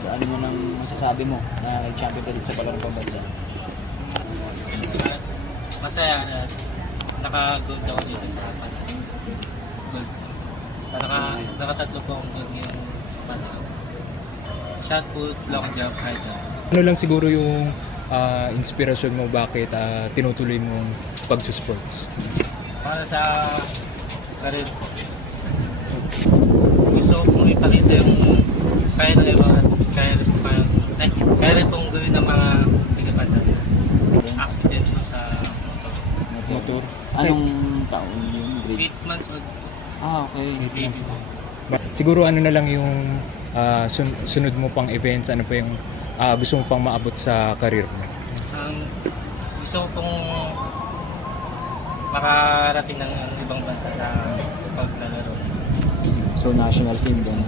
ano mo nang masasabi mo na nag-champion ka dito sa palarong pambansa? Masaya at naka-gold ako dito sa Panay. Gold. Nakatatlo po akong gold ngayon sa Panay. Shot put, long jump, high jump. Ano lang siguro yung inspirasyon mo bakit tinutuloy mong pagsusports? Para sa karir ko. Gusto kong ipakita yung kaya na iba at kaya rin pong gawin ng mga pigapan sa atin. Accident po sa Motor? Anong taon yung grade? 8 months old. Okay. Baby po. Siguro ano na lang yung sunod mo pang events, ano pa yung gusto mo pang maabot sa career mo? Gusto ko pong makarating ng ibang bansa na paglalaro. So national team din.